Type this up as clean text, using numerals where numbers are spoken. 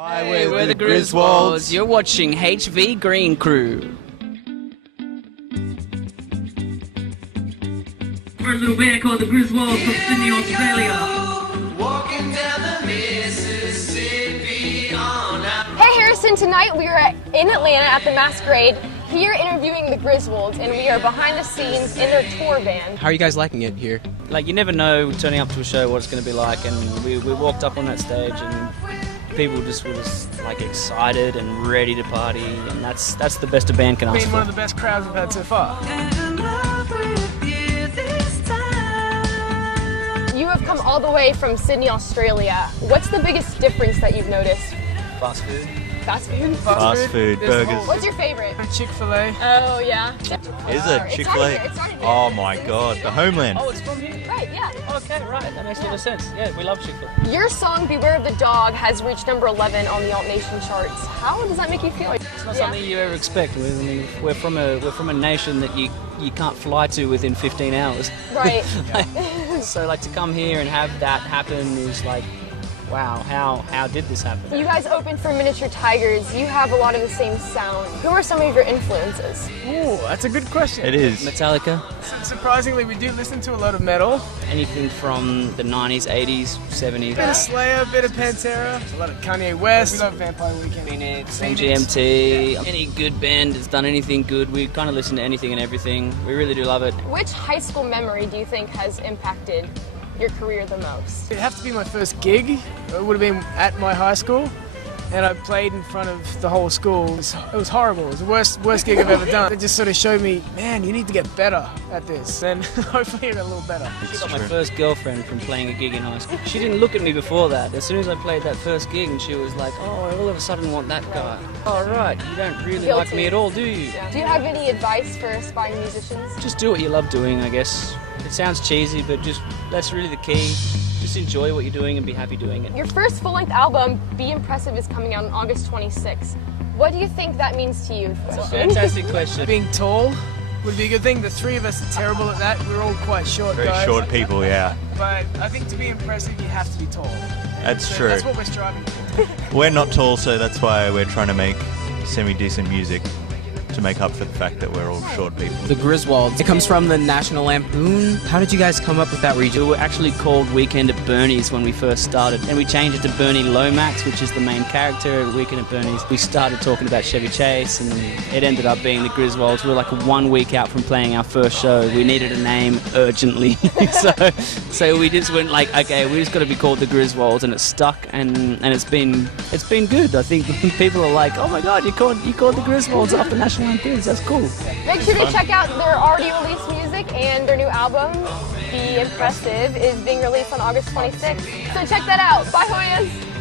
Hi, Hey, we're the Griswolds. You're watching HV Green Crew. We're a little band called the Griswolds from Sydney, Australia. Walking down the Mississippi on out. Hey Harrison, tonight we are in Atlanta at the Masquerade, here interviewing the Griswolds, and we are behind the scenes in their tour van. How are you guys liking it here? Like, you never know turning up to a show what it's going to be like, and we walked up on that stage and people just were like excited and ready to party, and that's the best a band can ask Been one of for. the best crowds we've had so far. You have come all the way from Sydney, Australia. What's the biggest difference that you've noticed? Fast food. Fast food? Fast food, There's the burgers. What's your favorite? Chick-fil-A. Oh, yeah. Is It it started Chick-fil-A? here, it started here. Oh my god, the homeland. Oh, it's from here? Right, yeah. Okay, right. That makes a lot of sense. Yeah, we love Chick-fil-A. Your song, Beware of the Dog, has reached number 11 on the Alt Nation charts. How does that make you feel? It's not something you ever expect. I mean, we're from a nation that you can't fly to within 15 hours. Right. So like to come here and have that happen is like, wow, how did this happen? You guys opened for Miniature Tigers. You have a lot of the same sound. Who are some of your influences? Ooh, that's a good question. It is. Metallica, Surprisingly, we do listen to a lot of metal. anything from the 90s, 80s, 70s. Bit of Slayer, bit of Pantera, a lot of Kanye West. We love Vampire Weekend. Phoenix, MGMT, any good band that's done anything good, we kind of listen to anything and everything. We really do love it. Which high school memory do you think has impacted your career the most? It'd have to be my first gig. It would have been at my high school, and I played in front of the whole school. It was horrible. It was the worst gig I've ever done. It just sort of showed me, man, you need to get better at this, and hopefully get a little better. I got my first girlfriend from playing a gig in high school. She didn't look at me before that. As soon as I played that first gig, and she was like, oh, I all of a sudden want that guy. Oh, right, you don't really like me at all, do you? Do you have any advice for aspiring musicians? Just do what you love doing, I guess. It sounds cheesy, but just that's really the key. Just enjoy what you're doing and be happy doing it. Your first full-length album, Be Impressive, is coming out on August 26th. What do you think that means to you? Fantastic question. Being tall would be a good thing. The three of us are terrible at that. We're all quite short Very guys. short people, yeah. But I think to be impressive, you have to be tall. That's So true. That's what we're striving for. We're not tall, so that's why we're trying to make semi-decent music to make up for the fact that we're all short people. The Griswolds. It comes from the National Lampoon. How did you guys come up with that We region? were actually called Weekend at Bernie's when we first started, and we changed it to Bernie Lomax, which is the main character at Weekend at Bernie's. We started talking about Chevy Chase, and it ended up being the Griswolds. We were like 1 week out from playing our first show. We needed a name urgently, so we just went like, okay, we just got to be called the Griswolds, and it stuck, and it's been good. I think people are like, oh my God, you called the Griswolds after National Lampoons. That's cool. Make sure to check out their already released music, and their new album, Be Impressive, is being released on August 26th. So check that out. Bye, Hoyas!